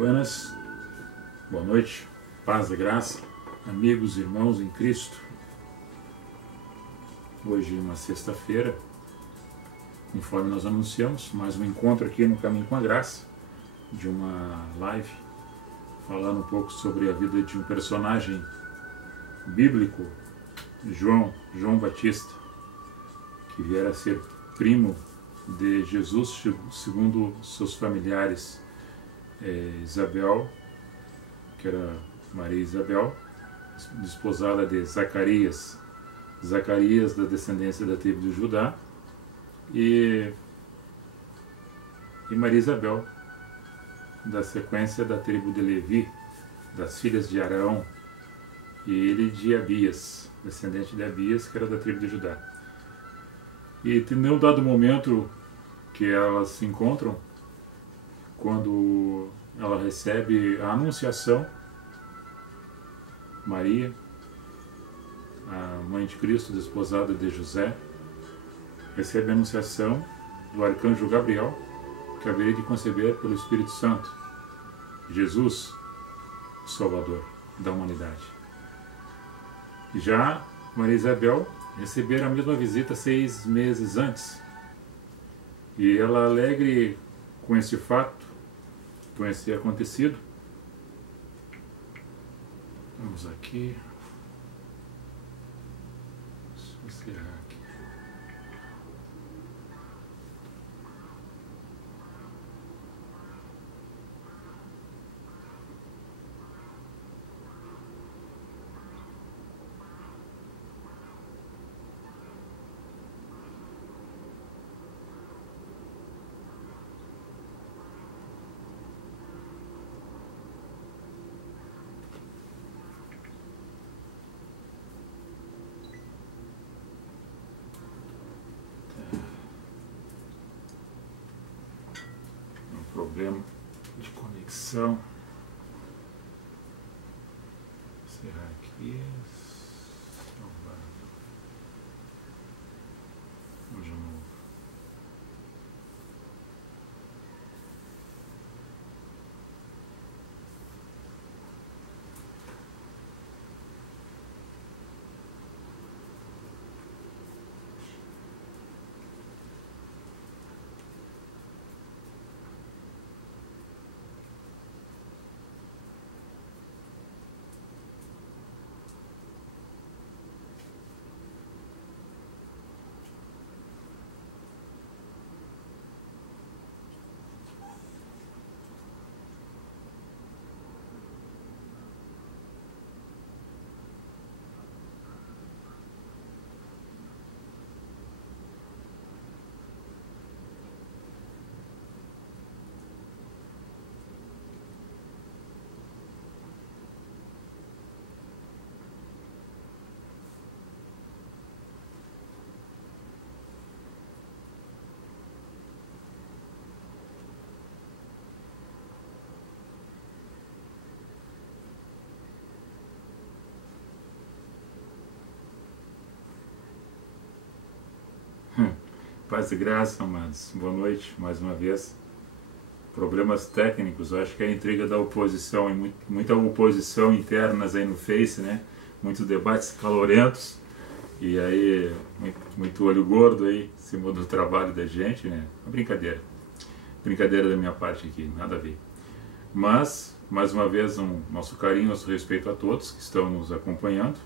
Buenas, boa noite, paz e graça, amigos e irmãos em Cristo. Hoje é uma sexta-feira, conforme nós anunciamos, mais um encontro aqui no Caminho com a Graça, de uma live, falando um pouco sobre a vida de um personagem bíblico, João Batista, que viera a ser primo de Jesus, segundo seus familiares, Isabel, que era Maria Isabel, desposada de Zacarias da descendência da tribo de Judá, e Maria Isabel, da sequência da tribo de Levi, das filhas de Arão, e ele de Abias, descendente de Abias, que era da tribo de Judá. E em um dado momento que elas se encontram, quando ela recebe a anunciação, Maria, a mãe de Cristo, desposada de José, recebe a anunciação do arcanjo Gabriel, que haveria de conceber pelo Espírito Santo Jesus, o Salvador da humanidade. E já Maria Isabel recebera a mesma visita 6 meses antes, e ela, alegre com esse fato, com esse acontecido, vamos aqui, será aqui, problema de conexão. Será que hoje não. Paz e graça, mas boa noite mais uma vez. Problemas técnicos, eu acho que é a intriga da oposição, e muita oposição internas aí no Face, né? Muitos debates calorentos, e aí muito olho gordo aí em cima do trabalho da gente, né? Uma brincadeira da minha parte aqui, nada a ver. Mas, mais uma vez, nosso carinho, nosso respeito a todos que estão nos acompanhando.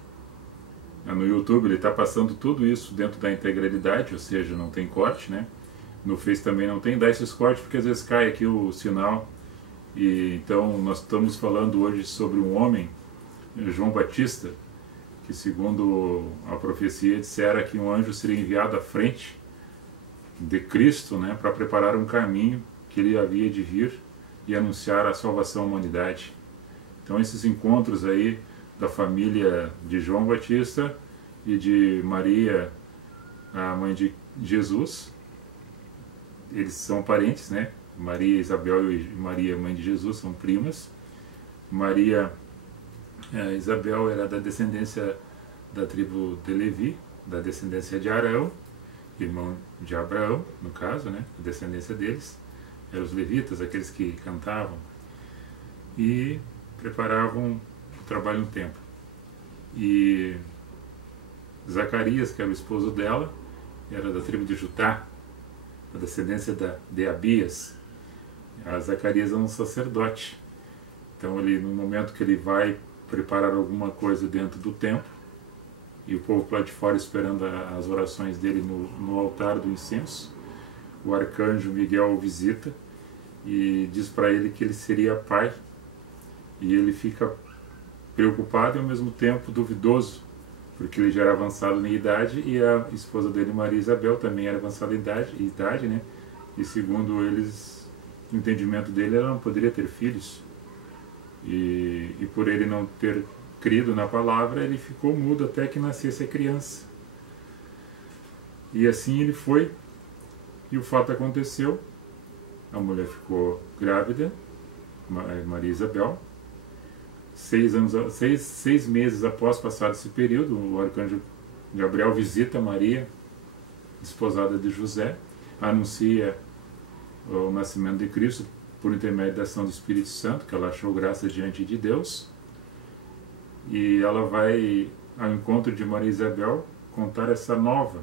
No YouTube ele está passando tudo isso dentro da integralidade, ou seja, não tem corte, né? No Face também não tem, dá esses cortes porque às vezes cai aqui o sinal. E então nós estamos falando hoje sobre um homem, João Batista, que segundo a profecia dissera que um anjo seria enviado à frente de Cristo, né, para preparar um caminho que ele havia de vir e anunciar a salvação à humanidade. Então esses encontros aí da família de João Batista e de Maria, a mãe de Jesus, eles são parentes, né? Maria Isabel e Maria, mãe de Jesus, são primas. Maria Isabel era da descendência da tribo de Levi, da descendência de Arão, irmão de Abraão, no caso, né? A descendência deles eram os levitas, aqueles que cantavam. e preparavam o trabalho no templo. E Zacarias, que era o esposo dela, era da tribo de Judá, a descendência de Abias. Zacarias é um sacerdote. Então, ele, no momento que ele vai preparar alguma coisa dentro do templo, e o povo lá de fora esperando as orações dele no altar do incenso, o arcanjo Miguel o visita e diz para ele que ele seria pai. E ele fica preocupado e ao mesmo tempo duvidoso, porque ele já era avançado em idade e a esposa dele, Maria Isabel, também era avançada em idade, né? E segundo eles, o entendimento dele, ela não poderia ter filhos. E por ele não ter crido na palavra, ele ficou mudo até que nascesse a criança. E assim ele foi, e o fato aconteceu, a mulher ficou grávida, Maria Isabel. 6 meses após passar esse período, o arcanjo Gabriel visita Maria, desposada de José, anuncia o nascimento de Cristo por intermédio da ação do Espírito Santo, que ela achou graça diante de Deus, e ela vai ao encontro de Maria Isabel contar essa nova,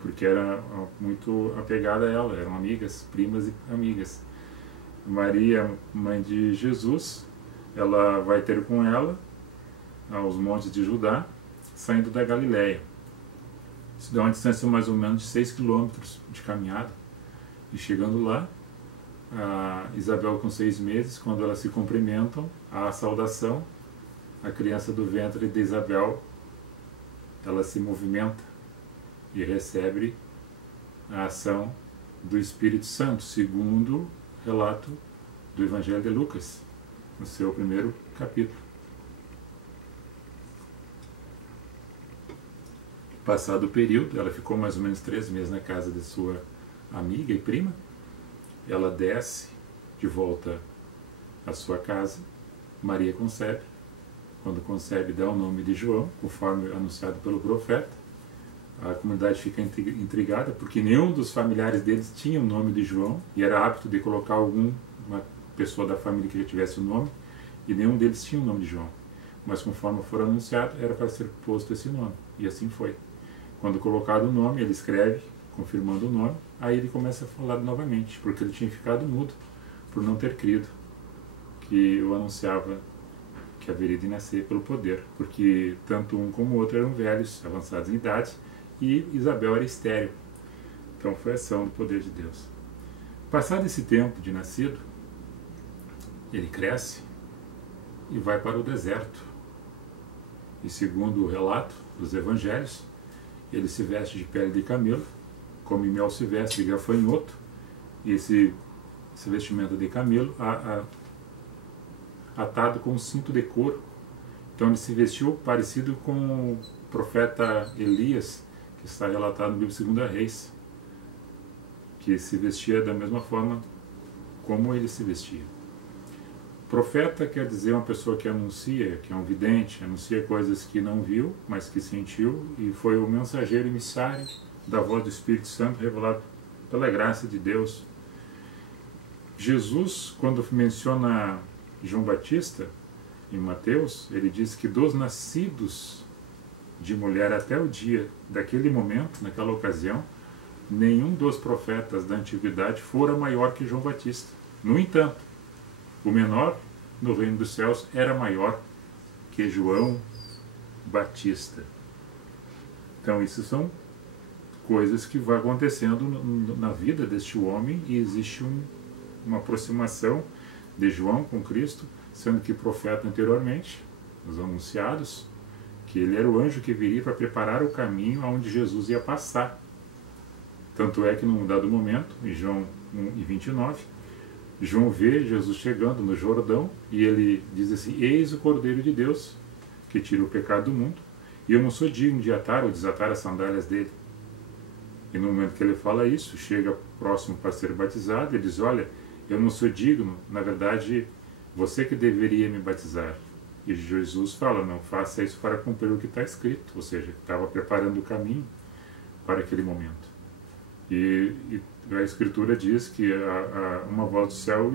porque era muito apegada a ela, eram amigas, primas e amigas. Maria, mãe de Jesus, ela vai ter com ela aos montes de Judá, saindo da Galileia. Isso dá uma distância mais ou menos de 6 quilômetros de caminhada. E chegando lá, a Isabel com 6 meses, quando elas se cumprimentam, a saudação, a criança do ventre de Isabel, ela se movimenta e recebe a ação do Espírito Santo, segundo o relato do Evangelho de Lucas, no seu primeiro capítulo. Passado o período, ela ficou mais ou menos 3 meses na casa de sua amiga e prima. Ela desce de volta à sua casa. Maria concebe. Quando concebe, dá o nome de João, conforme anunciado pelo profeta. A comunidade fica intrigada, porque nenhum dos familiares deles tinha o nome de João, e era apto de colocar uma pessoa da família que já tivesse o nome, e nenhum deles tinha o nome de João. Mas conforme for anunciado, era para ser posto esse nome, e assim foi. Quando colocado o nome, ele escreve, confirmando o nome, aí ele começa a falar novamente, porque ele tinha ficado mudo, por não ter crido que eu anunciava que haveria de nascer pelo poder, porque tanto um como o outro eram velhos, avançados em idade, e Isabel era estéril. Então foi a ação do poder de Deus. Passado esse tempo de nascido, ele cresce e vai para o deserto. E segundo o relato dos evangelhos, ele se veste de pele de camelo, come mel silvestre de gafanhoto, e esse vestimento de camelo atado com um cinto de couro. Então ele se vestiu parecido com o profeta Elias, que está relatado no livro 2 Reis, que se vestia da mesma forma como ele se vestia. Profeta quer dizer uma pessoa que anuncia, que é um vidente, anuncia coisas que não viu, mas que sentiu, e foi o mensageiro emissário da voz do Espírito Santo revelado pela graça de Deus. Jesus, quando menciona João Batista, em Mateus, ele diz que dos nascidos de mulher até o dia daquele momento, naquela ocasião, nenhum dos profetas da antiguidade fora maior que João Batista. No entanto, o menor no reino dos céus era maior que João Batista. Então isso são coisas que vão acontecendo na vida deste homem, e existe uma aproximação de João com Cristo, sendo que profeta anteriormente, os anunciados, que ele era o anjo que viria para preparar o caminho aonde Jesus ia passar. Tanto é que num dado momento, em João 1:29, João vê Jesus chegando no Jordão e ele diz assim: eis o Cordeiro de Deus que tira o pecado do mundo, e eu não sou digno de atar ou desatar as sandálias dele. E no momento que ele fala isso, chega próximo para ser batizado, ele diz: olha, eu não sou digno, na verdade, você que deveria me batizar. E Jesus fala: não faça isso para cumprir o que está escrito, ou seja, estava preparando o caminho para aquele momento. E a Escritura diz que uma voz do céu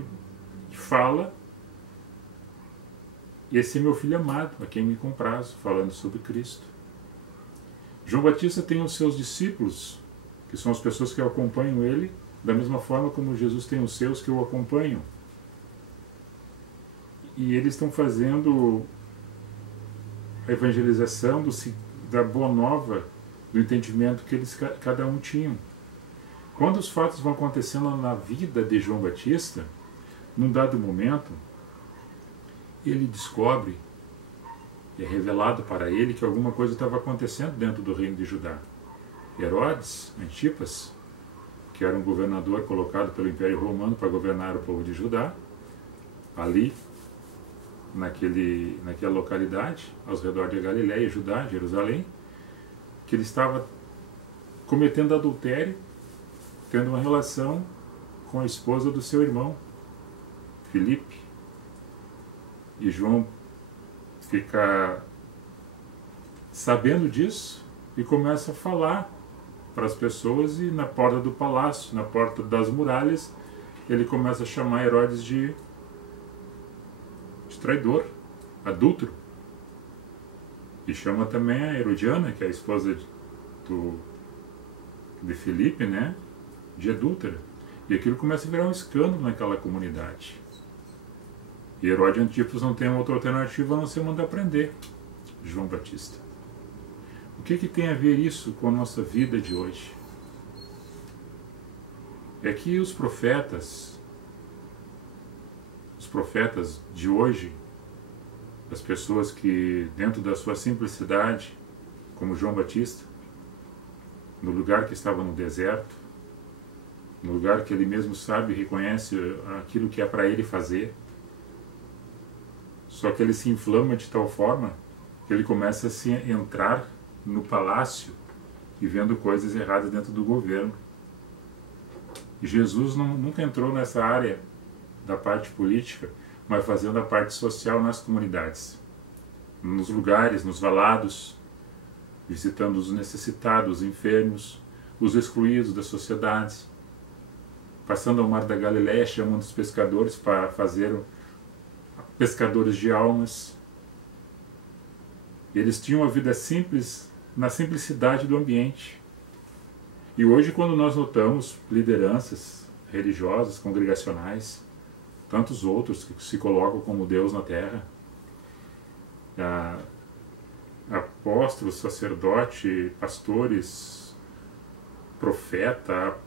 fala esse é meu filho amado, a quem me comprazo, falando sobre Cristo. João Batista tem os seus discípulos, que são as pessoas que acompanham ele, da mesma forma como Jesus tem os seus que o acompanham. E eles estão fazendo a evangelização da boa nova, do entendimento que eles cada um tinham. Quando os fatos vão acontecendo na vida de João Batista, num dado momento, ele descobre, é revelado para ele que alguma coisa estava acontecendo dentro do reino de Judá. Herodes Antipas, que era um governador colocado pelo Império Romano para governar o povo de Judá, ali, naquela localidade, aos redores de Galiléia, Judá, Jerusalém, que ele estava cometendo adultério, tendo uma relação com a esposa do seu irmão, Filipe. E João fica sabendo disso e começa a falar para as pessoas, e na porta do palácio, na porta das muralhas, ele começa a chamar Herodes de traidor, adúltero. E chama também a Herodiana, que é a esposa de Filipe, né, de adúltera. E aquilo começa a virar um escândalo naquela comunidade. E Herodes Antipas não tem outra alternativa a não ser mandar prender João Batista. O que tem a ver isso com a nossa vida de hoje? É que os profetas de hoje, as pessoas que, dentro da sua simplicidade, como João Batista, no lugar que estava no deserto, no lugar que ele mesmo sabe e reconhece aquilo que é para ele fazer, só que ele se inflama de tal forma que ele começa a se entrar no palácio e vendo coisas erradas dentro do governo. E Jesus nunca entrou nessa área da parte política, mas fazendo a parte social nas comunidades, nos lugares, nos valados, visitando os necessitados, os enfermos, os excluídos da sociedade, passando ao mar da Galiléia, chamando os pescadores para fazer pescadores de almas. Eles tinham uma vida simples, na simplicidade do ambiente. E hoje, quando nós notamos lideranças religiosas, congregacionais, tantos outros que se colocam como Deus na terra, apóstolos, sacerdote, pastores, profeta,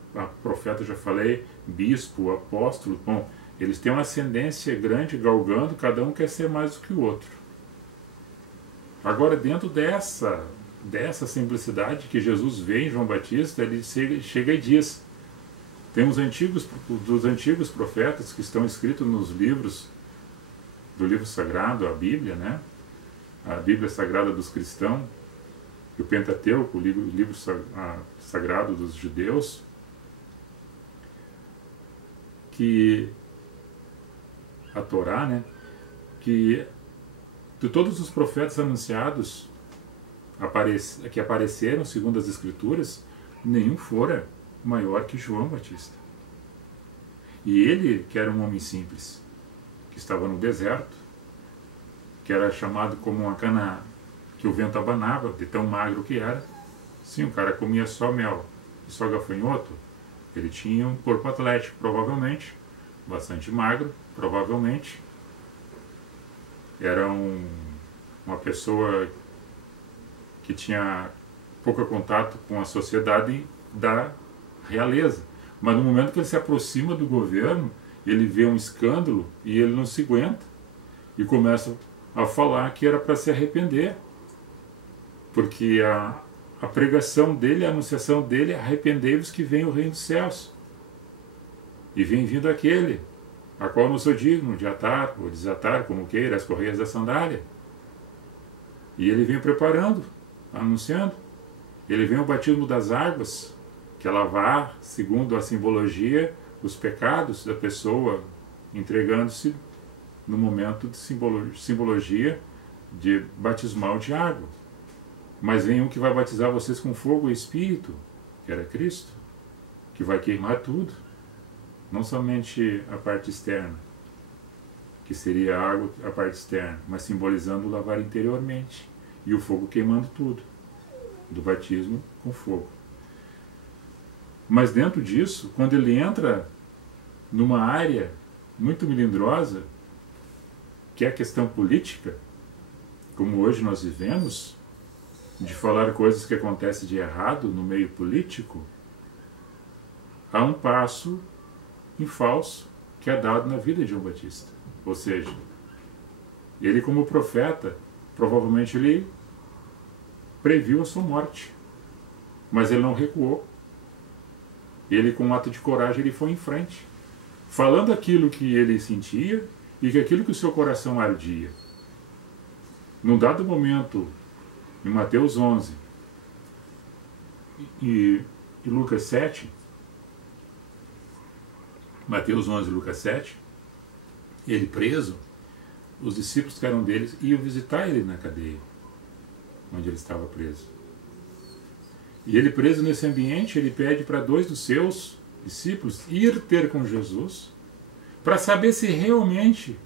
profeta já falei, bispo, apóstolo, bom, eles têm uma ascendência grande, galgando, cada um quer ser mais do que o outro. Agora, dentro dessa simplicidade que Jesus vê em João Batista, ele chega e diz, tem dos antigos profetas que estão escritos nos livros, do livro sagrado, a Bíblia, né? A Bíblia Sagrada dos cristãos, e o Pentateuco, o livro sagrado dos judeus, que a Torá, né? Que de todos os profetas anunciados que apareceram, segundo as Escrituras, nenhum fora maior que João Batista. E ele, que era um homem simples, que estava no deserto, que era chamado como uma cana que o vento abanava, de tão magro que era. Sim, o cara comia só mel e só gafanhoto. Ele tinha um corpo atlético, provavelmente, bastante magro, provavelmente. Era uma pessoa que tinha pouco contato com a sociedade da realeza. Mas no momento que ele se aproxima do governo, ele vê um escândalo e ele não se aguenta e começa a falar que era para se arrepender, porque a pregação dele, a anunciação dele, arrependei-vos que vem o reino dos céus, e vem vindo aquele a qual não sou digno de atar ou desatar, como queira, as correias da sandália. E ele vem preparando, anunciando. Ele vem o batismo das águas, que é lavar, segundo a simbologia, os pecados da pessoa, entregando-se no momento de simbologia de batismal de água. Mas vem um que vai batizar vocês com fogo e espírito, que era Cristo, que vai queimar tudo, não somente a parte externa, que seria a água, a parte externa, mas simbolizando o lavar interiormente, e o fogo queimando tudo, do batismo com fogo. Mas dentro disso, quando ele entra numa área muito melindrosa, que é a questão política, como hoje nós vivemos, de falar coisas que acontecem de errado no meio político, há um passo em falso que é dado na vida de João Batista. Ou seja, ele como profeta, provavelmente ele previu a sua morte, mas ele não recuou. Ele, com um ato de coragem, ele foi em frente, falando aquilo que ele sentia e que aquilo que o seu coração ardia. Num dado momento, em Mateus 11 e Lucas 7, Mateus 11 e Lucas 7, ele preso, os discípulos que eram deles iam visitar ele na cadeia, onde ele estava preso. E ele preso nesse ambiente, ele pede para 2 dos seus discípulos ir ter com Jesus, para saber se realmente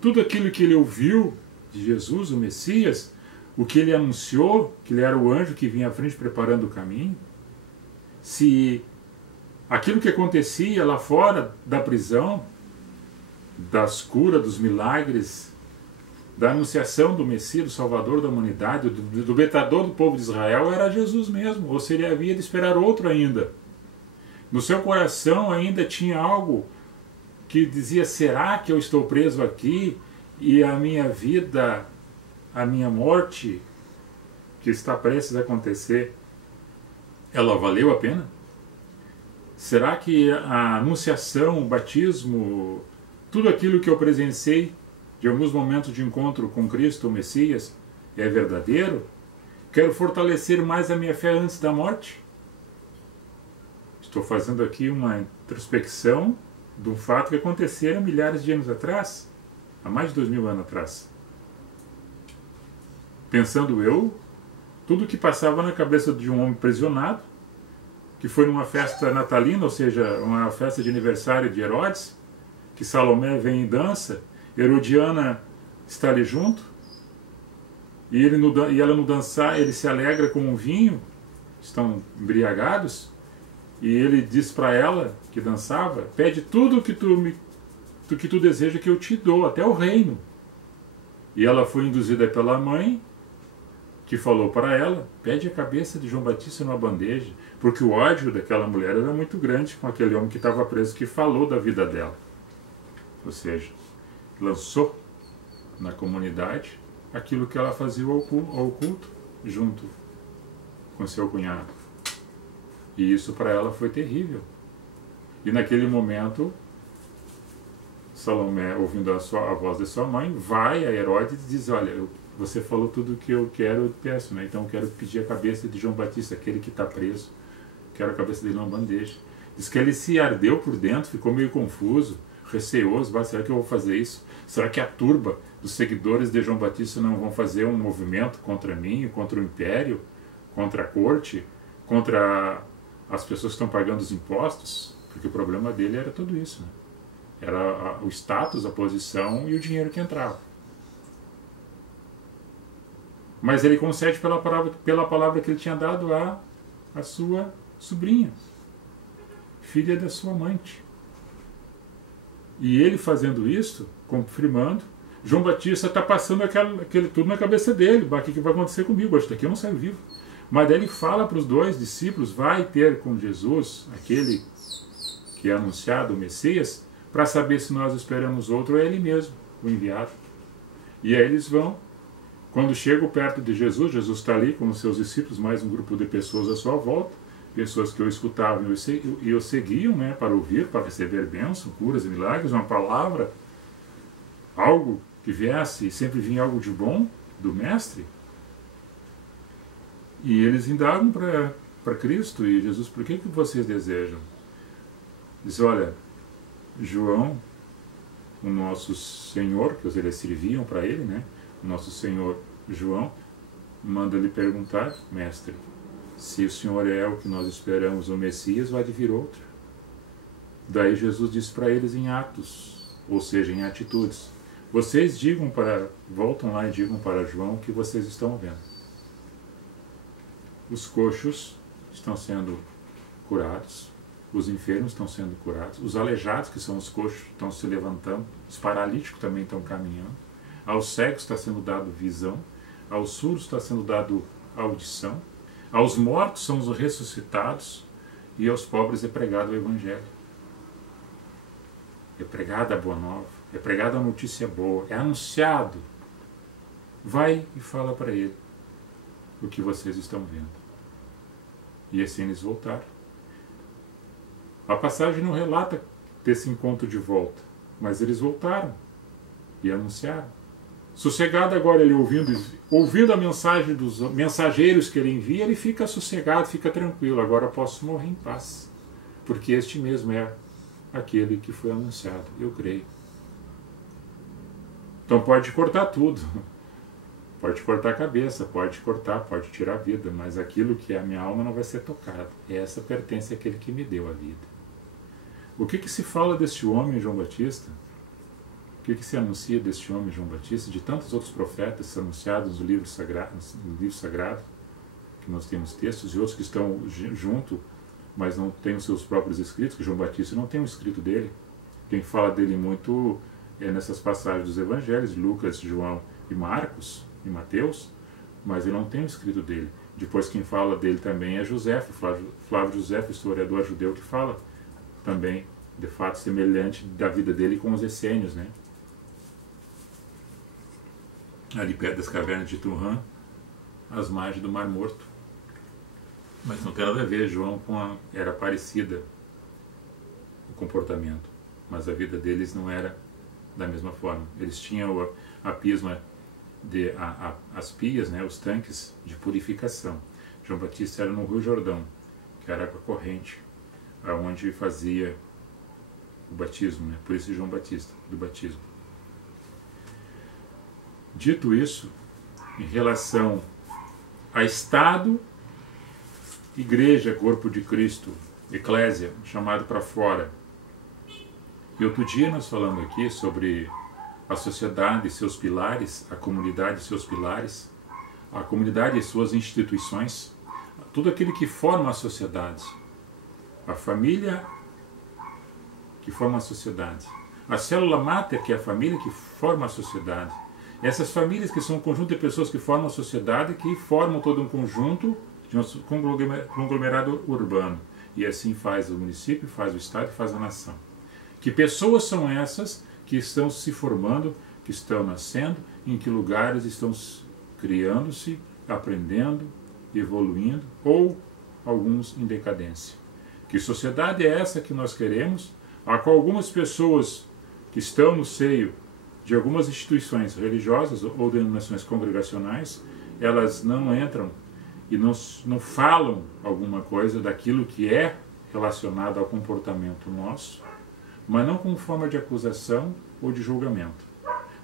tudo aquilo que ele ouviu de Jesus, o Messias, o que ele anunciou, que ele era o anjo que vinha à frente preparando o caminho, se aquilo que acontecia lá fora da prisão, das curas, dos milagres, da anunciação do Messias, do Salvador da humanidade, do libertador do povo de Israel, era Jesus mesmo, ou se ele havia de esperar outro ainda. No seu coração ainda tinha algo que dizia: será que eu estou preso aqui e a minha vida, a minha morte, que está prestes a acontecer, ela valeu a pena? Será que a anunciação, o batismo, tudo aquilo que eu presenciei de alguns momentos de encontro com Cristo, o Messias, é verdadeiro? Quero fortalecer mais a minha fé antes da morte? Estou fazendo aqui uma introspecção de um fato que aconteceu há milhares de anos atrás, há mais de 2000 anos atrás. Pensando eu, tudo o que passava na cabeça de um homem prisionado, que foi numa festa natalina, ou seja, uma festa de aniversário de Herodes, que Salomé vem e dança, Herodiana está ali junto, e ela no dançar, ele se alegra com um vinho, estão embriagados, e ele diz para ela, que dançava: pede tudo que tu deseja que eu te dou, até o reino. E ela foi induzida pela mãe, que falou para ela: pede a cabeça de João Batista numa bandeja, porque o ódio daquela mulher era muito grande com aquele homem que estava preso, que falou da vida dela. Ou seja, lançou na comunidade aquilo que ela fazia ao oculto, junto com seu cunhado. E isso para ela foi terrível. E naquele momento, Salomé, ouvindo a voz de sua mãe, vai a Herodes e diz: olha, você falou tudo o que eu quero, eu peço, né? Então eu quero pedir a cabeça de João Batista, aquele que está preso. Quero a cabeça dele numa bandeja. Diz que ele se ardeu por dentro, ficou meio confuso, receoso: será que eu vou fazer isso? Será que a turba dos seguidores de João Batista não vão fazer um movimento contra mim, contra o império, contra a corte, contra as pessoas que estão pagando os impostos? Porque o problema dele era tudo isso, né? Era o status, a posição e o dinheiro que entrava. Mas ele concede pela palavra que ele tinha dado à sua sobrinha, filha da sua amante. E ele fazendo isso, confirmando, João Batista está passando aquele tudo na cabeça dele: o que vai acontecer comigo? Hoje daqui eu não saio vivo. Mas daí ele fala para os 2 discípulos: vai ter com Jesus, aquele que é anunciado, o Messias, para saber se nós esperamos outro ou é ele mesmo, o enviado. E aí eles vão. Quando chegam perto de Jesus, Jesus está ali com os seus discípulos, mais um grupo de pessoas à sua volta, pessoas que o escutavam e o seguiam, né, para ouvir, para receber bênção, curas e milagres, uma palavra, algo que viesse, sempre vinha algo de bom do Mestre. E eles indagam para Cristo e Jesus: por que vocês desejam? Diz: olha, João, o nosso Senhor, que eles serviam para ele, né? O nosso Senhor João manda lhe perguntar: mestre, se o Senhor é o que nós esperamos, o Messias, vai vir outro. Daí Jesus disse para eles em atos, ou seja, em atitudes: Vocês voltam lá e digam para João o que vocês estão vendo. Os coxos estão sendo curados, os enfermos estão sendo curados, os aleijados, que são os coxos, estão se levantando, os paralíticos também estão caminhando, aos cegos está sendo dado visão, aos surdos está sendo dado audição, aos mortos são os ressuscitados, e aos pobres é pregado o Evangelho. É pregada a boa nova, é pregada a notícia boa, é anunciado. Vai e fala para ele o que vocês estão vendo. E assim eles voltaram. A passagem não relata desse encontro de volta, mas eles voltaram e anunciaram. Sossegado agora ele ouvindo a mensagem dos mensageiros que ele envia, ele fica sossegado, fica tranquilo. Agora posso morrer em paz, porque este mesmo é aquele que foi anunciado. Eu creio. Então pode cortar tudo. Pode cortar a cabeça, pode tirar a vida, mas aquilo que é a minha alma não vai ser tocado. Essa pertence àquele que me deu a vida. O que se fala deste homem, João Batista? O que se anuncia deste homem, João Batista, de tantos outros profetas anunciados no livro sagrado, que nós temos textos, e outros que estão junto, mas não têm os seus próprios escritos, que João Batista não tem um escrito dele. Quem fala dele muito é nessas passagens dos evangelhos, Lucas, João e Marcos, e Mateus, mas ele não tem um escrito dele. Depois quem fala dele também é Josefo, Flávio Josefo, historiador judeu, que fala também, de fato, semelhante da vida dele com os essênios, né? Ali perto das cavernas de Turã, às margens do Mar Morto. Mas não tem nada a ver, João era parecida o comportamento, mas a vida deles não era da mesma forma. Eles tinham a pisma, as pias, né, os tanques de purificação. João Batista era no Rio Jordão, que era a água corrente, onde fazia o batismo, né? Por isso João Batista, do batismo. Dito isso, em relação a Estado, Igreja, Corpo de Cristo, Eclésia, chamado para fora. E outro dia nós falamos aqui sobre a sociedade e seus pilares, a comunidade e seus pilares, a comunidade e suas instituições, tudo aquilo que forma a sociedade. A família que forma a sociedade. A célula máter, que é a família que forma a sociedade. Essas famílias que são um conjunto de pessoas que formam a sociedade, que formam todo um conjunto de um conglomerado urbano. E assim faz o município, faz o estado e faz a nação. Que pessoas são essas que estão se formando, que estão nascendo, em que lugares estão criando-se, aprendendo, evoluindo, ou alguns em decadência. Que sociedade é essa que nós queremos, a qual algumas pessoas que estão no seio de algumas instituições religiosas ou denominações congregacionais, elas não entram e não falam alguma coisa daquilo que é relacionado ao comportamento nosso, mas não com forma de acusação ou de julgamento,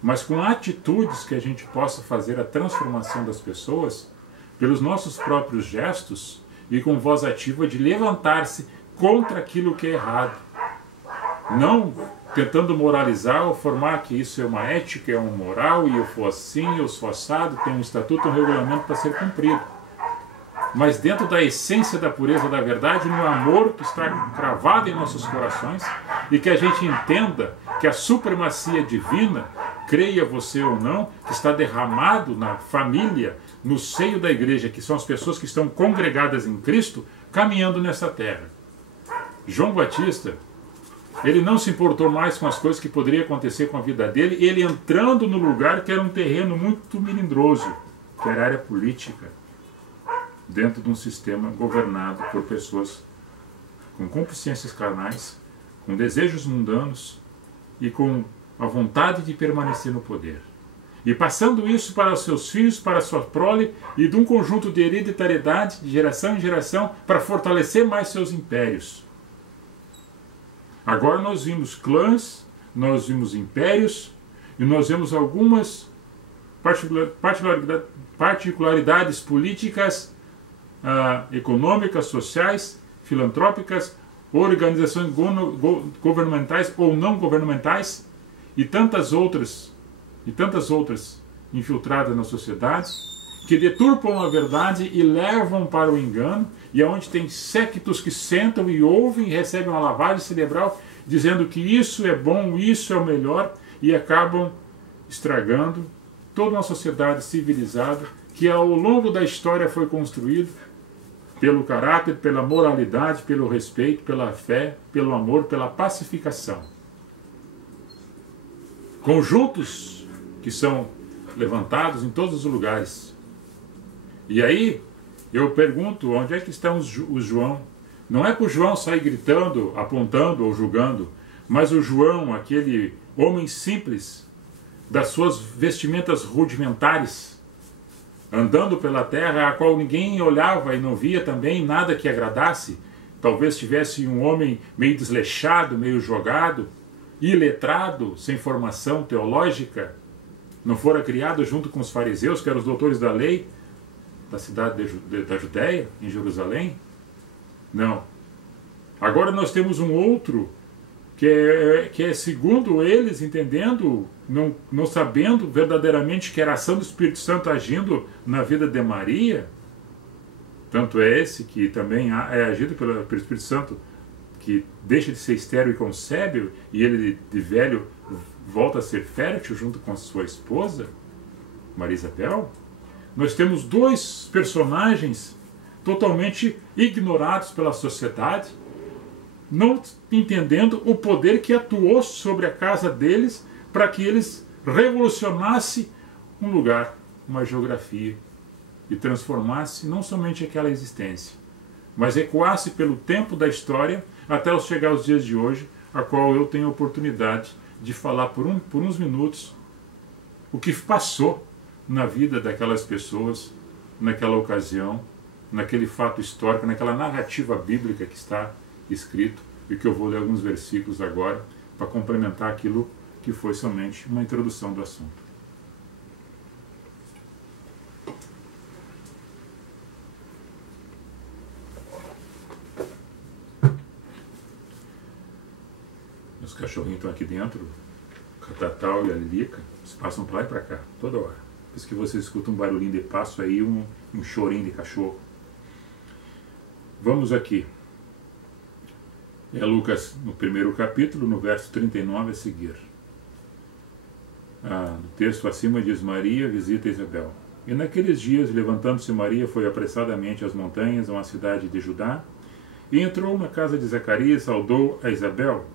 mas com atitudes que a gente possa fazer a transformação das pessoas pelos nossos próprios gestos e com voz ativa de levantar-se contra aquilo que é errado. Não tentando moralizar ou formar que isso é uma ética, é uma moral, e eu for assim, eu sou assado, tem um estatuto, um regulamento para ser cumprido. Mas dentro da essência da pureza da verdade, no amor que está cravado em nossos corações, e que a gente entenda que a supremacia divina, creia você ou não, que está derramado na família, no seio da igreja, que são as pessoas que estão congregadas em Cristo, caminhando nessa terra. João Batista, ele não se importou mais com as coisas que poderiam acontecer com a vida dele, ele entrando no lugar que era um terreno muito melindroso, que era a área política, dentro de um sistema governado por pessoas com concupiscências carnais, com desejos mundanos e com a vontade de permanecer no poder. E passando isso para os seus filhos, para a sua prole, e de um conjunto de hereditariedade, de geração em geração, para fortalecer mais seus impérios. Agora nós vimos clãs, nós vimos impérios, e nós vemos algumas particularidades políticas, econômicas, sociais, filantrópicas, organizações governamentais ou não governamentais, e tantas outras e tantas outras infiltradas na sociedade, que deturpam a verdade e levam para o engano, e onde tem séquitos que sentam e ouvem e recebem uma lavagem cerebral, dizendo que isso é bom, isso é o melhor, e acabam estragando toda uma sociedade civilizada que ao longo da história foi construída pelo caráter, pela moralidade, pelo respeito, pela fé, pelo amor, pela pacificação. Conjuntos que são levantados em todos os lugares. E aí eu pergunto, onde é que estão os João? Não é para o João sair gritando, apontando ou julgando, mas o João, aquele homem simples, das suas vestimentas rudimentares, andando pela terra, a qual ninguém olhava e não via também nada que agradasse. Talvez tivesse um homem meio desleixado, meio jogado, iletrado, sem formação teológica, não fora criado junto com os fariseus, que eram os doutores da lei, da cidade da Judéia, em Jerusalém? Não. Agora nós temos um outro que é segundo eles, entendendo, não sabendo verdadeiramente que era a ação do Espírito Santo agindo na vida de Maria. Tanto é esse que também é agido pelo Espírito Santo, que deixa de ser estéril e concebe, e ele de velho volta a ser fértil junto com a sua esposa, Maria Isabel. Nós temos dois personagens totalmente ignorados pela sociedade, não entendendo o poder que atuou sobre a casa deles para que eles revolucionassem um lugar, uma geografia, e transformasse não somente aquela existência, mas ecoasse pelo tempo da história até chegar aos dias de hoje, a qual eu tenho a oportunidade de falar por uns minutos o que passou na vida daquelas pessoas, naquela ocasião, naquele fato histórico, naquela narrativa bíblica que está escrito, e que eu vou ler alguns versículos agora para complementar aquilo que foi somente uma introdução do assunto. Os cachorrinhos estão aqui dentro, o Catatal e a Lilica, eles passam para lá e para cá, toda hora. Por isso que você escuta um barulhinho de passo aí, um chorinho de cachorro. Vamos aqui. É Lucas, no primeiro capítulo, no verso 39 a seguir. No texto acima diz: Maria visita Isabel. E naqueles dias, levantando-se Maria, foi apressadamente às montanhas, a uma cidade de Judá, e entrou na casa de Zacarias, saudou a Isabel.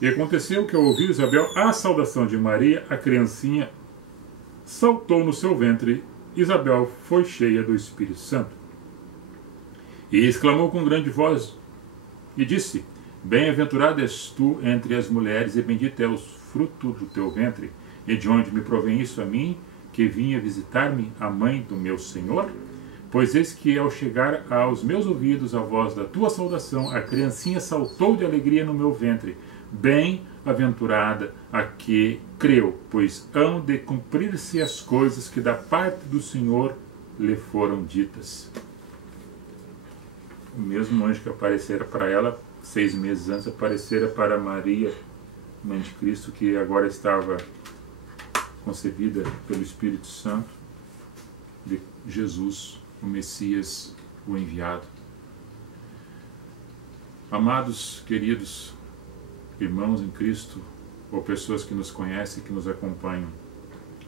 E aconteceu que, ao ouvir Isabel a saudação de Maria, a criancinha saltou no seu ventre. Isabel foi cheia do Espírito Santo. E exclamou com grande voz, e disse: Bem-aventurada és tu entre as mulheres, e bendito é o fruto do teu ventre. E de onde me provém isso a mim, que vinha visitar-me a mãe do meu Senhor? Pois eis que, ao chegar aos meus ouvidos a voz da tua saudação, a criancinha saltou de alegria no meu ventre. Bem-aventurada a que creu, pois hão de cumprir-se as coisas que da parte do Senhor lhe foram ditas. O mesmo anjo que aparecera para ela 6 meses antes, aparecera para Maria, mãe de Cristo, que agora estava concebida pelo Espírito Santo, de Jesus, o Messias, o enviado. Amados, queridos irmãos em Cristo, ou pessoas que nos conhecem, que nos acompanham,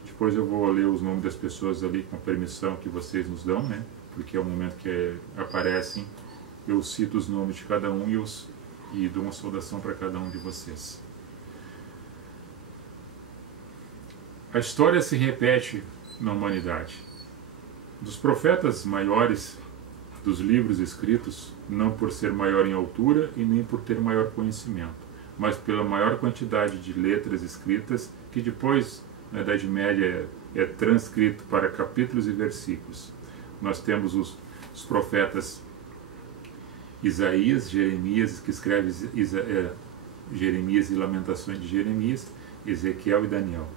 depois eu vou ler os nomes das pessoas ali com a permissão que vocês nos dão, né? Porque é o momento que aparecem, eu cito os nomes de cada um e dou uma saudação para cada um de vocês. A história se repete na humanidade. Dos profetas maiores dos livros escritos, não por ser maior em altura e nem por ter maior conhecimento, mas pela maior quantidade de letras escritas, que depois, na Idade Média, é transcrito para capítulos e versículos. Nós temos os profetas Isaías, Jeremias, que escreve Jeremias e Lamentações de Jeremias, Ezequiel e Daniel.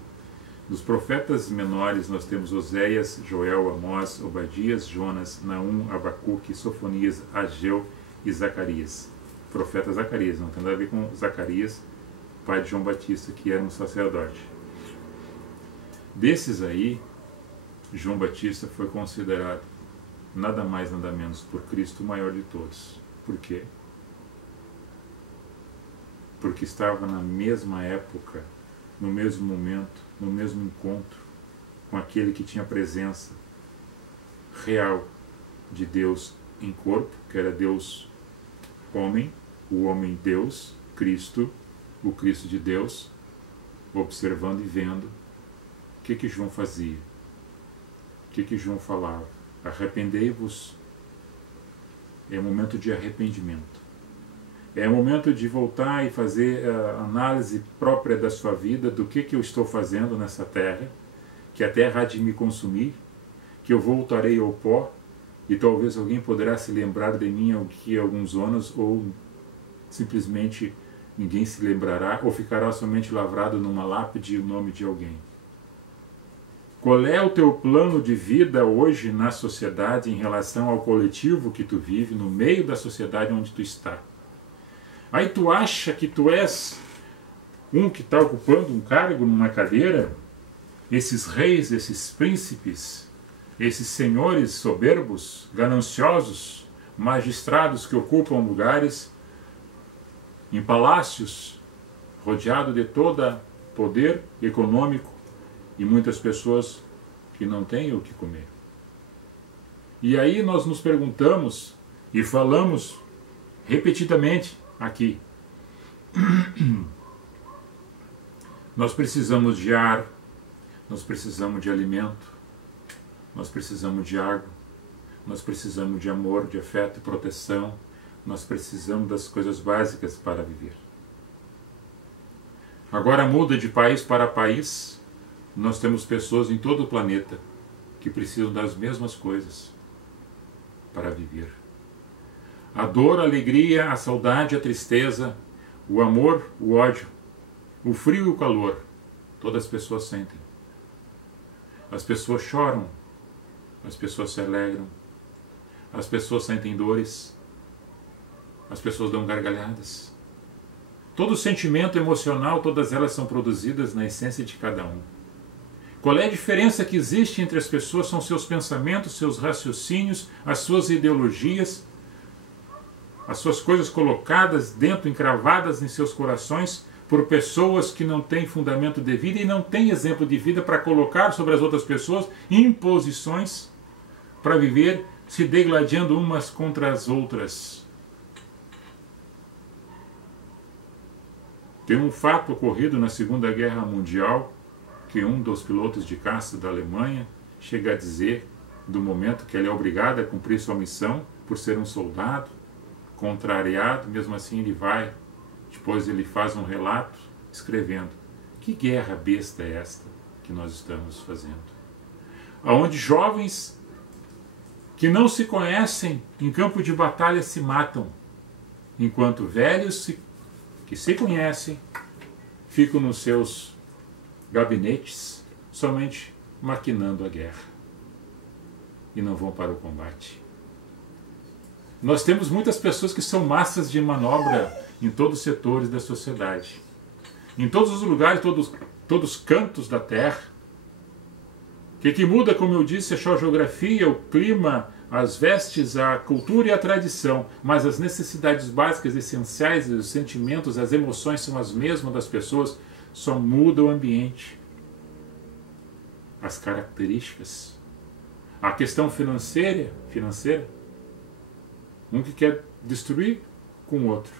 Dos profetas menores nós temos Oséias, Joel, Amós, Obadias, Jonas, Naum, Abacuque, Sofonias, Ageu e Zacarias. Profeta Zacarias, não tem nada a ver com Zacarias, pai de João Batista, que era um sacerdote. Desses aí, João Batista foi considerado nada mais nada menos por Cristo o maior de todos. Por quê? Porque estava na mesma época, no mesmo momento, no mesmo encontro com aquele que tinha presença real de Deus em corpo, que era Deus homem, o homem Deus, Cristo, o Cristo de Deus, observando e vendo. O que João fazia? O que João falava? Arrependei-vos. É momento de arrependimento. É momento de voltar e fazer a análise própria da sua vida, do que eu estou fazendo nessa terra, que a terra há de me consumir, que eu voltarei ao pó, e talvez alguém poderá se lembrar de mim daqui a alguns anos, ou simplesmente ninguém se lembrará, ou ficará somente lavrado numa lápide o nome de alguém. Qual é o teu plano de vida hoje na sociedade em relação ao coletivo que tu vive, no meio da sociedade onde tu está? Aí tu acha que tu és um que está ocupando um cargo numa cadeira? Esses reis, esses príncipes, esses senhores soberbos, gananciosos, magistrados que ocupam lugares em palácios, rodeado de todo poder econômico, e muitas pessoas que não têm o que comer. E aí nós nos perguntamos e falamos repetidamente aqui. Nós precisamos de ar, nós precisamos de alimento, nós precisamos de água, nós precisamos de amor, de afeto e proteção, nós precisamos das coisas básicas para viver. Agora muda de país para país. Nós temos pessoas em todo o planeta que precisam das mesmas coisas para viver. A dor, a alegria, a saudade, a tristeza, o amor, o ódio, o frio e o calor, todas as pessoas sentem. As pessoas choram, as pessoas se alegram, as pessoas sentem dores, as pessoas dão gargalhadas. Todo sentimento emocional, todas elas são produzidas na essência de cada um. Qual é a diferença que existe entre as pessoas? São seus pensamentos, seus raciocínios, as suas ideologias, as suas coisas colocadas dentro, encravadas em seus corações por pessoas que não têm fundamento de vida e não têm exemplo de vida para colocar sobre as outras pessoas imposições para viver se degladiando umas contra as outras. Tem um fato ocorrido na Segunda Guerra Mundial, que um dos pilotos de caça da Alemanha chega a dizer do momento que ele é obrigado a cumprir sua missão por ser um soldado, contrariado, mesmo assim ele vai, depois ele faz um relato escrevendo: que guerra besta é esta que nós estamos fazendo? Onde jovens que não se conhecem em campo de batalha se matam, enquanto velhos que se conhecem ficam nos seus gabinetes somente maquinando a guerra e não vão para o combate. Nós temos muitas pessoas que são massas de manobra em todos os setores da sociedade, em todos os lugares, todos os cantos da terra. O que muda, como eu disse, é só a geografia, o clima, as vestes, a cultura e a tradição, mas as necessidades básicas, essenciais, os sentimentos, as emoções são as mesmas das pessoas, só muda o ambiente, as características. A questão financeira, um que quer destruir com o outro.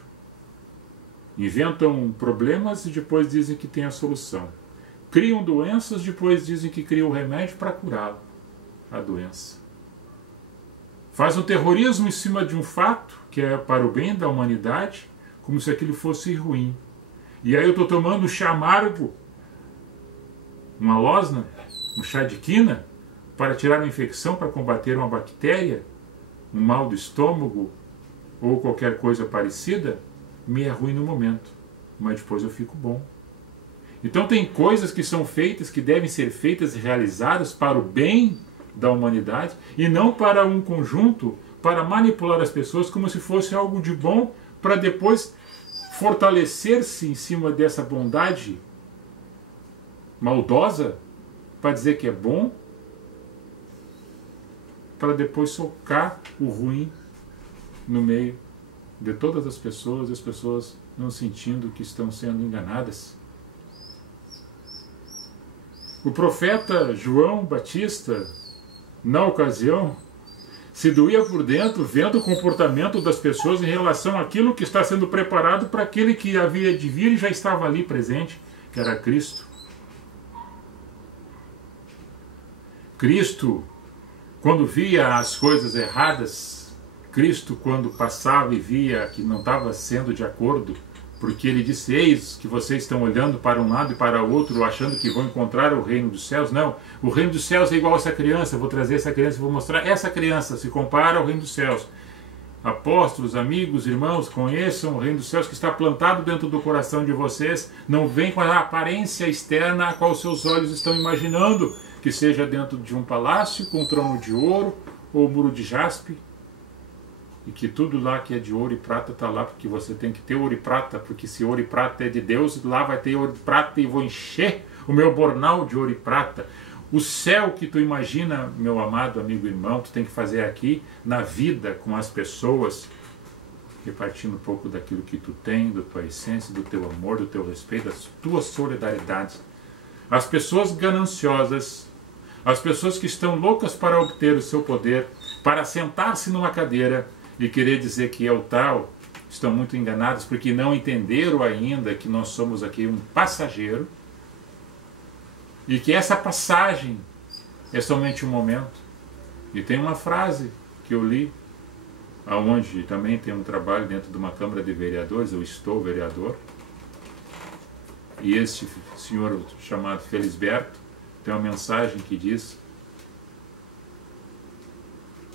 Inventam problemas e depois dizem que tem a solução. Criam doenças, depois dizem que criam o remédio para curá-la, a doença. Faz um terrorismo em cima de um fato que é para o bem da humanidade, como se aquilo fosse ruim. E aí eu estou tomando um chá amargo, uma losna, um chá de quina, para tirar uma infecção, para combater uma bactéria, um mal do estômago ou qualquer coisa parecida, me é ruim no momento, mas depois eu fico bom. Então tem coisas que são feitas, que devem ser feitas e realizadas para o bem da humanidade e não para um conjunto, para manipular as pessoas como se fosse algo de bom, para depois fortalecer-se em cima dessa bondade maldosa para dizer que é bom, para depois socar o ruim no meio de todas as pessoas, e as pessoas não sentindo que estão sendo enganadas. O profeta João Batista, na ocasião, se doía por dentro, vendo o comportamento das pessoas em relação àquilo que está sendo preparado para aquele que havia de vir e já estava ali presente, que era Cristo. Cristo, quando via as coisas erradas, Cristo, quando passava e via que não estava sendo de acordo, porque ele disse: eis que vocês estão olhando para um lado e para o outro, achando que vão encontrar o reino dos céus. Não, o reino dos céus é igual a essa criança. Eu vou trazer essa criança e vou mostrar. Essa criança se compara ao reino dos céus. Apóstolos, amigos, irmãos, conheçam o reino dos céus que está plantado dentro do coração de vocês. Não vem com a aparência externa a qual seus olhos estão imaginando, que seja dentro de um palácio com um trono de ouro ou muro de jaspe, e que tudo lá que é de ouro e prata está lá porque você tem que ter ouro e prata, porque se ouro e prata é de Deus, lá vai ter ouro e prata e vou encher o meu bornal de ouro e prata. O céu que tu imagina, meu amado amigo e irmão, tu tem que fazer aqui na vida com as pessoas, repartindo um pouco daquilo que tu tem, da tua essência, do teu amor, do teu respeito, da tua solidariedade. As pessoas gananciosas, as pessoas que estão loucas para obter o seu poder, para sentar-se numa cadeira e querer dizer que é o tal, estão muito enganados, porque não entenderam ainda que nós somos aqui um passageiro e que essa passagem é somente um momento. E tem uma frase que eu li, aonde também tem um trabalho dentro de uma Câmara de Vereadores, eu estou vereador, e este senhor chamado Felisberto tem uma mensagem que diz: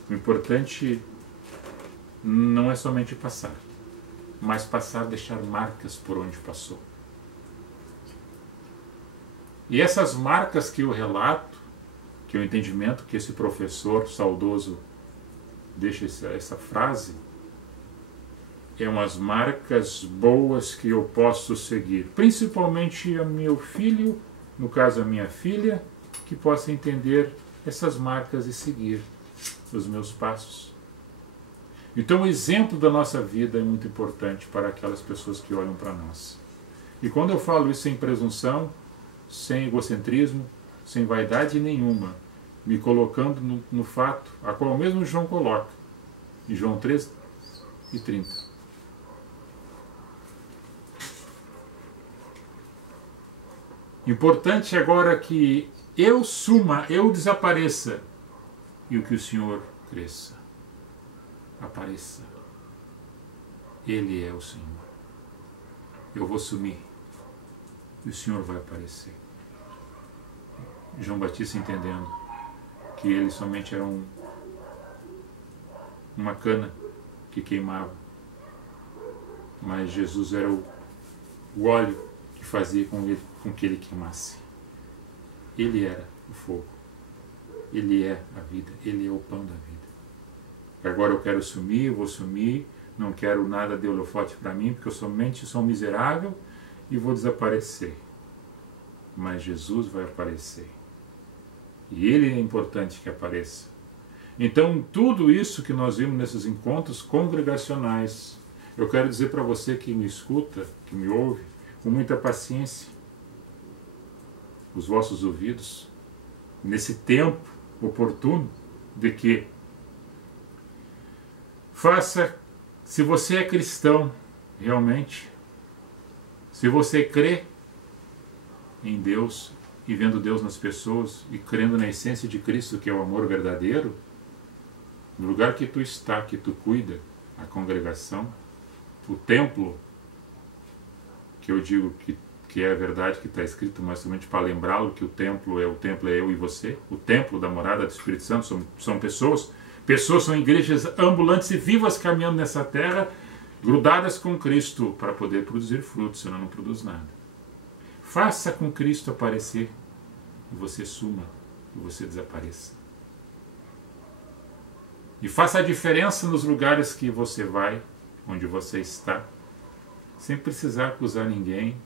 o importante não é somente passar, mas passar, deixar marcas por onde passou. E essas marcas que eu relato, que é o entendimento que esse professor saudoso deixa essa frase, é umas marcas boas que eu posso seguir, principalmente a meu filho, no caso a minha filha, que possa entender essas marcas e seguir os meus passos. Então o exemplo da nossa vida é muito importante para aquelas pessoas que olham para nós. E quando eu falo isso sem presunção, sem egocentrismo, sem vaidade nenhuma, me colocando no fato a qual mesmo João coloca, em João 3:30. Importante agora que eu suma, eu desapareça e o que o Senhor cresça. Apareça. Ele é o Senhor. Eu vou sumir e o Senhor vai aparecer. João Batista entendendo que ele somente era uma cana que queimava, mas Jesus era o óleo que fazia com que ele queimasse. Ele era o fogo. Ele é a vida. Ele é o pão da vida. Agora eu quero sumir, eu vou sumir, não quero nada de holofote para mim, porque eu somente sou um miserável e vou desaparecer. Mas Jesus vai aparecer. E Ele é importante que apareça. Então, tudo isso que nós vimos nesses encontros congregacionais, eu quero dizer para você que me escuta, que me ouve, com muita paciência, os vossos ouvidos, nesse tempo oportuno, de que faça, se você é cristão realmente, se você crê em Deus e vendo Deus nas pessoas e crendo na essência de Cristo, que é o amor verdadeiro, no lugar que tu está, que tu cuida, a congregação, o templo, que eu digo que é a verdade que está escrito, mas somente para lembrá-lo que o templo é eu e você, o templo da morada do Espírito Santo são pessoas. Pessoas são igrejas ambulantes e vivas caminhando nessa terra, grudadas com Cristo para poder produzir frutos, senão não produz nada. Faça com Cristo aparecer e você suma, e você desapareça. E faça a diferença nos lugares que você vai, onde você está, sem precisar acusar ninguém,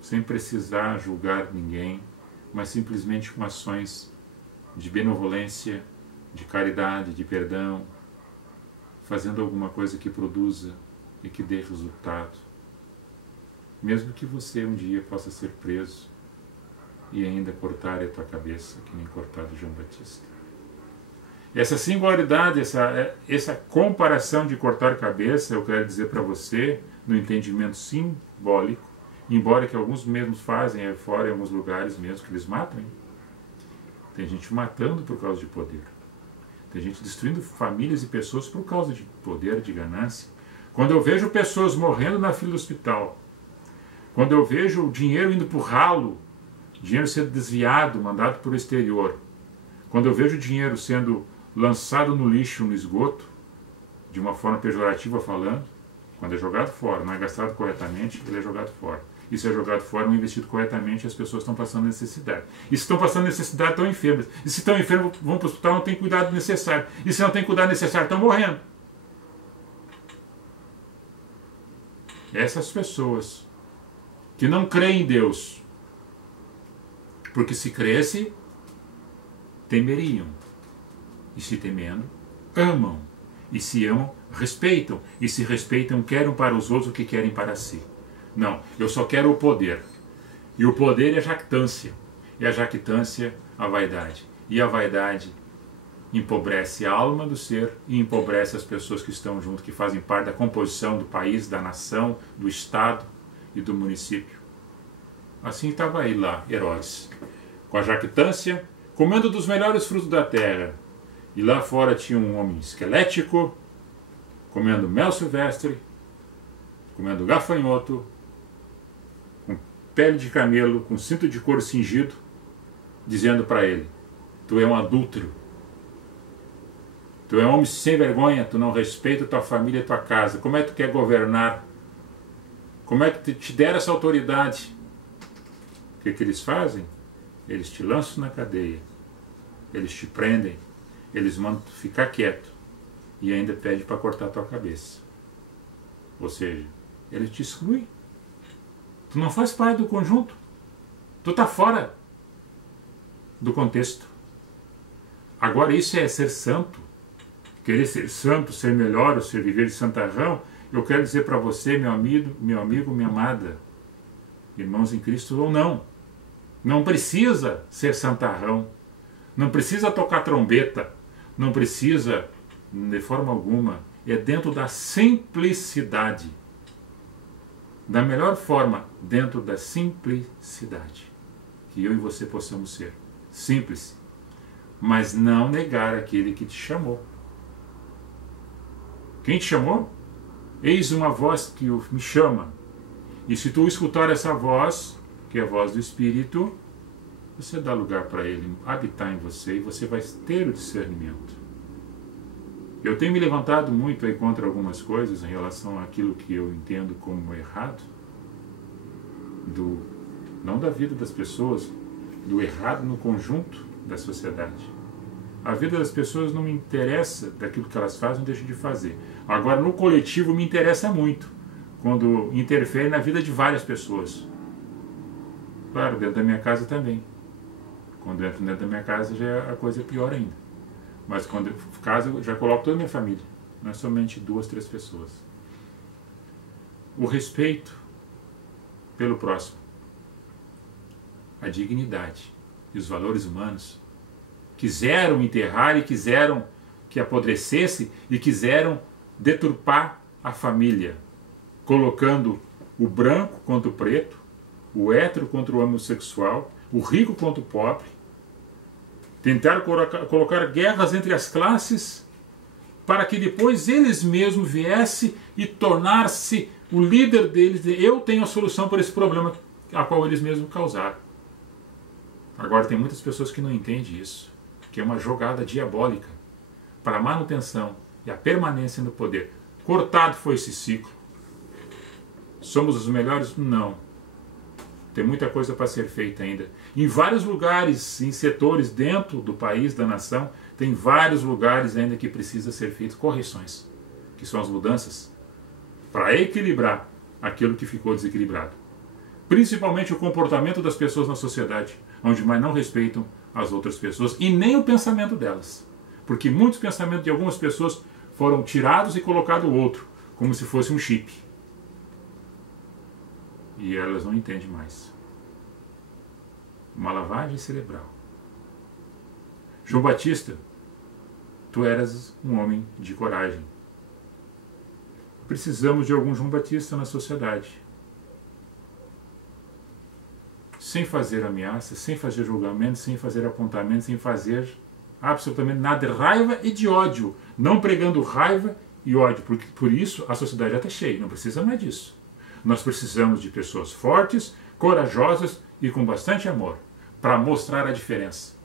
sem precisar julgar ninguém, mas simplesmente com ações de benevolência, de caridade, de perdão, fazendo alguma coisa que produza e que dê resultado. Mesmo que você um dia possa ser preso e ainda cortar a tua cabeça, que nem cortado João Batista. Essa singularidade, essa comparação de cortar cabeça, eu quero dizer para você, no entendimento simbólico, embora que alguns mesmos fazem aí fora em alguns lugares mesmo, que eles matam. Hein? Tem gente matando por causa de poder. Tem gente destruindo famílias e pessoas por causa de poder, de ganância. Quando eu vejo pessoas morrendo na fila do hospital, quando eu vejo o dinheiro indo para o ralo, dinheiro sendo desviado, mandado para o exterior, quando eu vejo o dinheiro sendo lançado no lixo, no esgoto, de uma forma pejorativa falando, quando é jogado fora, não é gastado corretamente, ele é jogado fora. E se é jogado fora, não é investido corretamente, as pessoas estão passando necessidade. E se estão passando necessidade, estão enfermas. E se estão enfermos, vão para o hospital, não tem cuidado necessário. E se não tem cuidado necessário, estão morrendo. Essas pessoas que não creem em Deus, porque se cresce, temeriam. E se temendo, amam. E se amam, respeitam. E se respeitam, querem para os outros o que querem para si. Não, eu só quero o poder. E o poder é jactância. E a jactância, a vaidade. E a vaidade empobrece a alma do ser e empobrece as pessoas que estão junto, que fazem parte da composição do país, da nação, do estado e do município. Assim estava aí lá, Herodes, com a jactância, comendo dos melhores frutos da terra. E lá fora tinha um homem esquelético, comendo mel silvestre, comendo gafanhoto, com pele de camelo, com cinto de couro cingido, dizendo para ele: tu é um adúltero, tu é um homem sem vergonha, tu não respeita tua família e tua casa, como é que tu quer governar? Como é que te deram essa autoridade? O que eles fazem? Eles te lançam na cadeia, eles te prendem, eles mandam tu ficar quieto e ainda pedem para cortar tua cabeça. Ou seja, eles te excluem. Tu não faz parte do conjunto. Tu está fora do contexto. Agora isso é ser santo. Querer ser santo, ser melhor, ou ser viver de santarrão. Eu quero dizer para você, meu amigo, minha amada, irmãos em Cristo ou não, não precisa ser santarrão, não precisa tocar trombeta, não precisa, de forma alguma, é dentro da simplicidade. Da melhor forma, dentro da simplicidade. Que eu e você possamos ser simples, mas não negar aquele que te chamou. Quem te chamou? Eis uma voz que me chama. E se tu escutar essa voz, que é a voz do Espírito, você dá lugar para ele habitar em você e você vai ter o discernimento. Eu tenho me levantado muito aí contra algumas coisas em relação àquilo que eu entendo como errado, não da vida das pessoas, do errado no conjunto da sociedade. A vida das pessoas não me interessa daquilo que elas fazem ou deixam de fazer. Agora, no coletivo, me interessa muito quando interfere na vida de várias pessoas. Claro, dentro da minha casa também. Quando entro dentro da minha casa, já a coisa é pior ainda. Mas quando eu caso, eu já coloco toda a minha família. Não é somente 2, 3 pessoas. O respeito pelo próximo. A dignidade e os valores humanos. Quiseram enterrar e quiseram que apodrecesse e quiseram deturpar a família, colocando o branco contra o preto, o hétero contra o homossexual, o rico contra o pobre. Tentaram colocar guerras entre as classes para que depois eles mesmos viessem e tornar-se o líder deles. Eu tenho a solução para esse problema a qual eles mesmos causaram. Agora tem muitas pessoas que não entendem isso, que é uma jogada diabólica para a manutenção e a permanência no poder. Cortado foi esse ciclo. Somos os melhores? Não. Tem muita coisa para ser feita ainda. Em vários lugares, em setores dentro do país, da nação, tem vários lugares ainda que precisa ser feitas correções, que são as mudanças, para equilibrar aquilo que ficou desequilibrado. principalmente o comportamento das pessoas na sociedade, onde mais não respeitam as outras pessoas e nem o pensamento delas. Porque muitos pensamentos de algumas pessoas foram tirados e colocados outro, como se fosse um chip. E elas não entendem mais. Uma lavagem cerebral. João Batista, tu eras um homem de coragem. Precisamos de algum João Batista na sociedade. Sem fazer ameaças, sem fazer julgamentos, sem fazer apontamentos, sem fazer absolutamente nada de raiva e de ódio. Não pregando raiva e ódio, porque por isso a sociedade já está cheia, não precisa mais disso. Nós precisamos de pessoas fortes, corajosas e com bastante amor, para mostrar a diferença.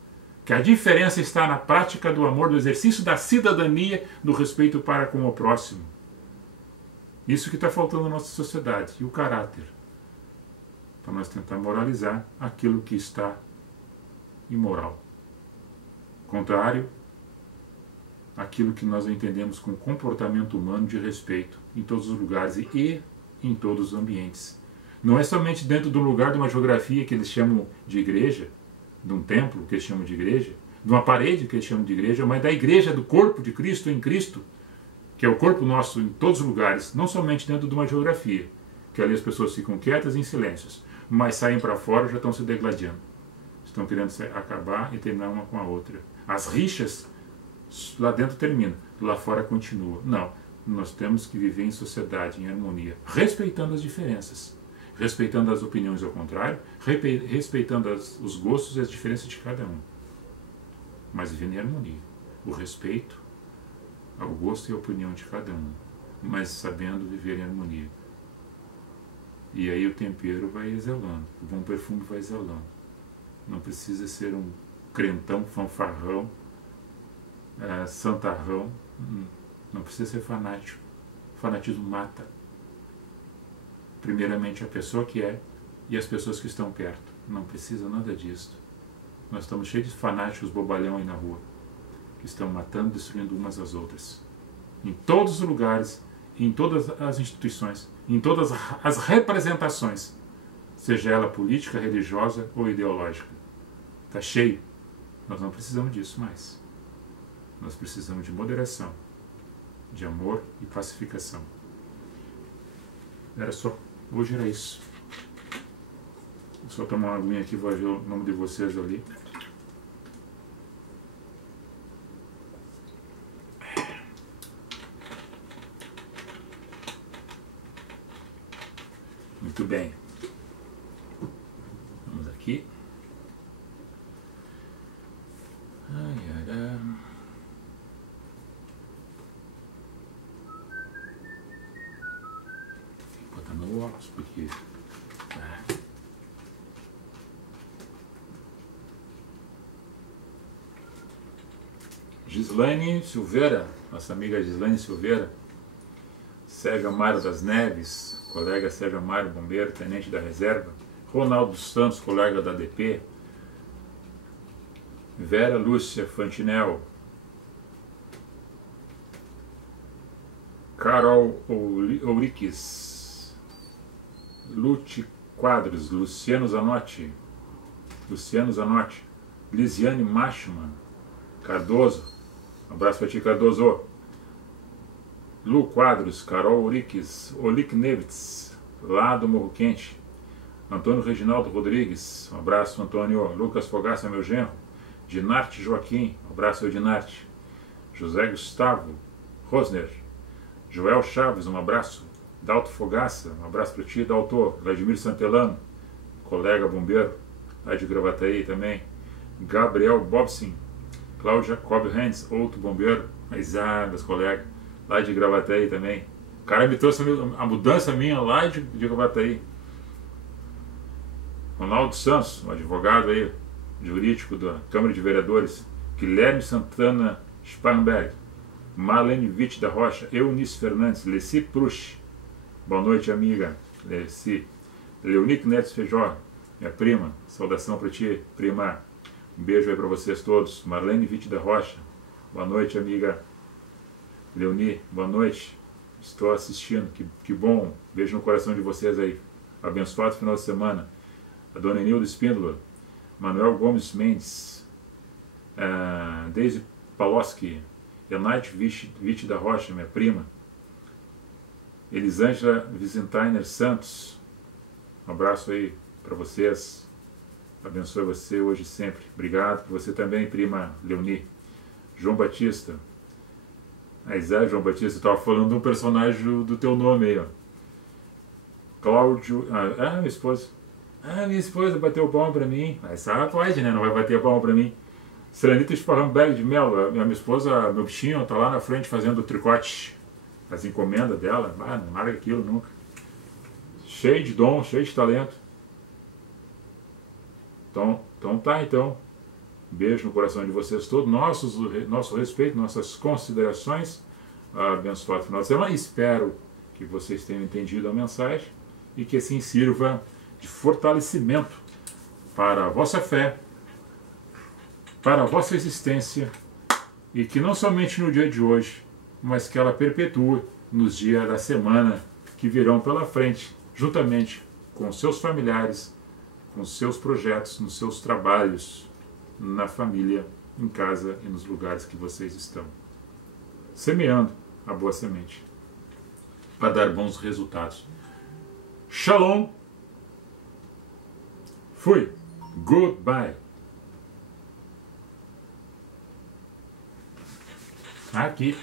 Que a diferença está na prática do amor, do exercício da cidadania, do respeito para com o próximo. Isso que está faltando na nossa sociedade. E o caráter. Para nós tentar moralizar aquilo que está imoral. Contrário àquilo que nós entendemos como comportamento humano de respeito em todos os lugares e em todos os ambientes. Não é somente dentro do lugar de uma geografia que eles chamam de igreja, de um templo que eles chamam de igreja, de uma parede que eles chamam de igreja, mas da igreja do corpo de Cristo em Cristo, que é o corpo nosso em todos os lugares, não somente dentro de uma geografia, que ali as pessoas ficam quietas em silêncios, mas saem para fora e já estão se degladiando. Estão querendo acabar e terminar uma com a outra. As rixas lá dentro terminam, lá fora continua. Não, nós temos que viver em sociedade, em harmonia, respeitando as diferenças, respeitando as opiniões ao contrário, respeitando os gostos e as diferenças de cada um, mas vivendo em harmonia. O respeito ao gosto e à opinião de cada um, mas sabendo viver em harmonia. E aí o tempero vai exalando, o bom perfume vai exalando. Não precisa ser um crentão, fanfarrão, santarrão. Não precisa ser fanático. O fanatismo mata. Primeiramente a pessoa que é e as pessoas que estão perto. Não precisa nada disso. Nós estamos cheios de fanáticos bobalhão aí na rua, que estão matando, destruindo umas às outras. Em todos os lugares, em todas as instituições, em todas as representações, seja ela política, religiosa ou ideológica. Está cheio. Nós não precisamos disso mais. Nós precisamos de moderação, de amor e pacificação. Era só. Hoje era isso. Vou só tomar uma aguinha aqui, vou ver o nome de vocês ali. Muito bem. Vamos aqui. Tem que botar meu óculos, porque... Gislaine Silveira, nossa amiga Gislaine Silveira, Sérgio Amaro das Neves, colega Sérgio Amaro, bombeiro, tenente da reserva, Ronaldo Santos, colega da DP, Vera Lúcia Fantinel, Carol Ouriques, Lute Quadros, Luciano Zanotti, Lisiane Machman, Cardoso, um abraço para ti, Cardoso. Lu Quadros, Carol Ouriques, Olik Nevitz, lá do Morro Quente. Antônio Reginaldo Rodrigues, um abraço, Antônio. Lucas Fogaça, meu genro. Dinarte Joaquim, um abraço, Dinarte. José Gustavo Rosner. Joel Chaves, um abraço. Dalto Fogaça, um abraço para ti, Dalto. Vladimir Santelano, colega bombeiro, lá de Gravataí também. Gabriel Bobsin. Cláudia Jacob Hans, outro bombeiro, mais águas, colega, lá de Gravataí também. O cara me trouxe a mudança minha lá de Gravataí. Ronaldo Santos, um advogado aí, jurídico da Câmara de Vereadores. Guilherme Santana Sparrenberg. Marlene Witt da Rocha. Eunice Fernandes. Leci Prush. Boa noite, amiga. Leci. Leonique Neves Feijó, minha prima. Saudação para ti, prima. Um beijo aí para vocês todos. Marlene Witt da Rocha. Boa noite, amiga. Leoni, boa noite. Estou assistindo. Que bom. Beijo no coração de vocês aí. abençoado final de semana. A dona Enilda Espíndola, Manuel Gomes Mendes, Deise Paloski, Enaite Vitti da Rocha, minha prima, Elisângela Vicentainer Santos, um abraço aí para vocês, abençoe você hoje e sempre. Obrigado por você também, prima Leoni. João Batista, João Batista, estava falando de um personagem do teu nome aí, ó. Cláudio, minha esposa. Minha esposa bateu palma pra mim. Essa pode, né? Não vai bater palma pra mim. Serenita Esparramberg de Melo, minha esposa, meu bichinho, tá lá na frente fazendo o tricote, as encomendas dela. Não larga aquilo nunca. Cheio de dom, cheio de talento. Então tá, então. Um beijo no coração de vocês todos. Nosso respeito, nossas considerações. Abençoado final de semana. Espero que vocês tenham entendido a mensagem e que assim sirva de fortalecimento para a vossa fé, para a vossa existência, e que não somente no dia de hoje, mas que ela perpetue nos dias da semana que virão pela frente, juntamente com seus familiares, com seus projetos, nos seus trabalhos, na família, em casa e nos lugares que vocês estão. Semeando a boa semente para dar bons resultados. Shalom. Fui. Goodbye. Aqui.